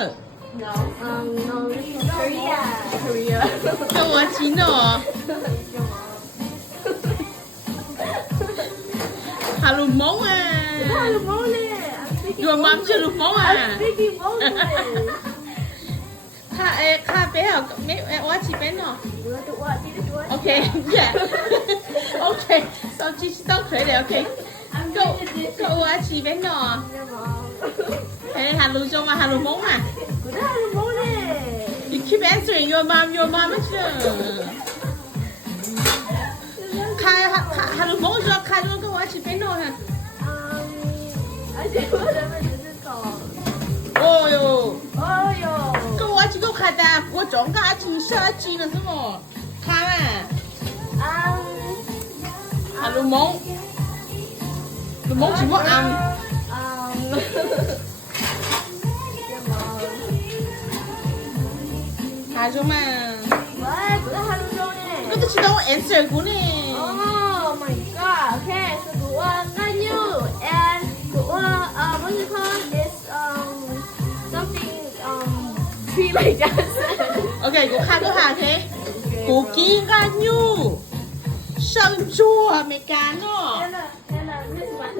No. No, this is Korea. Korea. Câu hỏi chín rồi. Hà lùm móng à. Your mom chưa lùm móng à. Kha bé hả? Mẹ quá chị bé nào? Okay, yeah. Okay, so chị tao khởi đấy, okay. Cậu quá chị bé nào? Thế Hà lùm cho mà Hà lùm móng à? You keep answering your mom is Hà lùm móng cho Kha luôn cậu quá chị bé nào hả? Oh yo. Cậu quá chị có khai ta, của chọn cả chị sợ chị là sao mà? Kha à? Hà lùm móng chỉ muốn ăn. Hà cho mà. Nó tôi chỉ đâu answer của nè. Oh my god. Okay, so của not you and của what you call is something tree like that. Okay, của Kha có Hà thế. Của kỹ ra nhu. Sân chua mẹ cá nó. And this one.